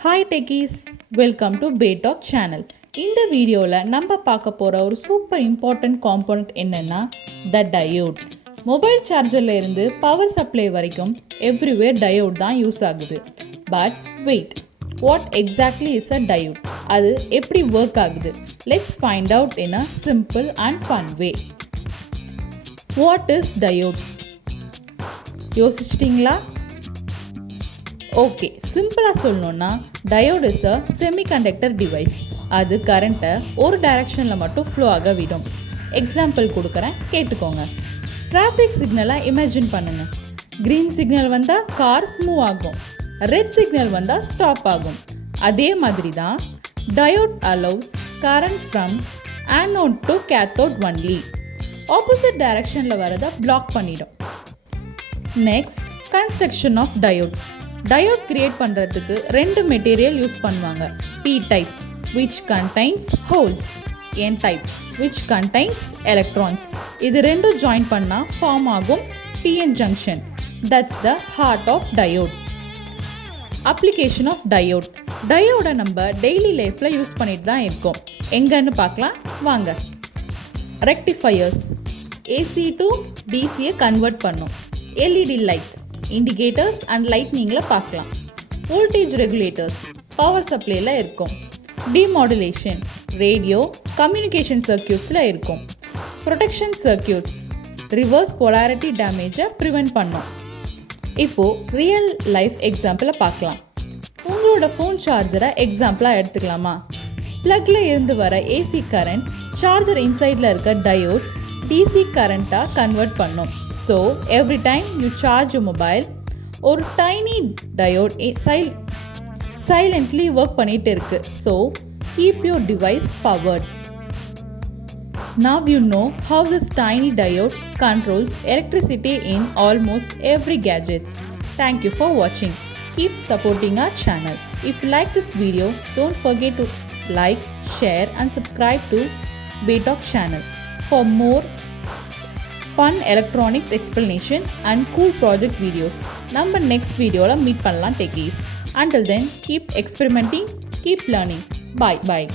Hi techies, welcome to Baytalk channel. இந்த வீடியோவில் நம்ம பார்க்க போகிற ஒரு சூப்பர் இம்பார்ட்டன்ட் காம்போனன்ட் என்னென்னா த டயோட். மொபைல் சார்ஜரில் இருந்து பவர் சப்ளை வரைக்கும் எவ்ரிவேர் டயோட் தான் யூஸ் ஆகுது. But wait, what exactly is a diode? அது எப்படி ஒர்க் ஆகுது? Let's find out in a simple and fun way. What is diode? யோசிச்சிட்டிங்களா? ஓகே, சிம்பிளாக சொல்லணுன்னா diode is a semiconductor device. அது கரண்ட்டை ஒரு டைரக்ஷனில் மட்டும் ஃப்ளோ ஆக விடும். எக்ஸாம்பிள் கொடுக்குறேன், கேட்டுக்கோங்க. டிராஃபிக் சிக்னலை இமேஜின் பண்ணுங்கள். க்ரீன் சிக்னல் வந்தால் கார்ஸ் மூவ் ஆகும், ரெட் சிக்னல் வந்தால் ஸ்டாப் ஆகும். அதே மாதிரி தான் diode allows current from anode to cathode only. Opposite டைரக்ஷனில் வரதை பிளாக் பண்ணிடும். Next, construction of diode. Diode create பண்ணுறதுக்கு ரெண்டு மெட்டீரியல் யூஸ் பண்ணுவாங்க. P type which contains holes, N type which contains electrons. இது ரெண்டும் ஜாயின் பண்ணால் ஃபார்ம் ஆகும் PN junction. That's the heart of diode. Application of diode. டயோடை நம்ம டெய்லி லைஃப்பில் யூஸ் பண்ணிட்டு தான் இருக்கோம். எங்கன்னு பார்க்கலாம் வாங்க. ரெக்டிஃபையர்ஸ் AC to DCயை கன்வெர்ட் பண்ணும். LED லைட்ஸ், இண்டிகேட்டர்ஸ் அண்ட் லைட்னிங்கில் பார்க்கலாம். வோல்டேஜ் ரெகுலேட்டர்ஸ் பவர் சப்ளையில் இருக்கும். டிமாடுலேஷன் ரேடியோ கம்யூனிகேஷன் சர்க்கியூட்ஸில் இருக்கும். ப்ரொடெக்ஷன் சர்க்கியூட்ஸ் ரிவர்ஸ் போலாரிட்டி டேமேஜை ப்ரிவெண்ட் பண்ணும். இப்போது ரியல் லைஃப் எக்ஸாம்பிளை பார்க்கலாம். உங்களோட ஃபோன் சார்ஜரை எக்ஸாம்பிளாக எடுத்துக்கலாமா? ப்ளக்கில் இருந்து வர AC கரண்ட் சார்ஜர் இன்சைடில் இருக்க டயோட்ஸ் DC கரண்ட்டாக கன்வெர்ட் பண்ணும். So, every time you charge your mobile, ஒரு tiny diode silently work பண்ணிட்டு இருக்கு. So, keep your device powered. Now you know how this tiny diode controls electricity in almost every gadgets. Thank you for watching. Keep supporting our channel. If you like this video, don't forget to like, share and subscribe to Baytalk channel for more fun electronics explanation and cool project videos. நம்ம next videoல meet பண்ணலாம் techies. Until then, keep experimenting, keep learning. Bye.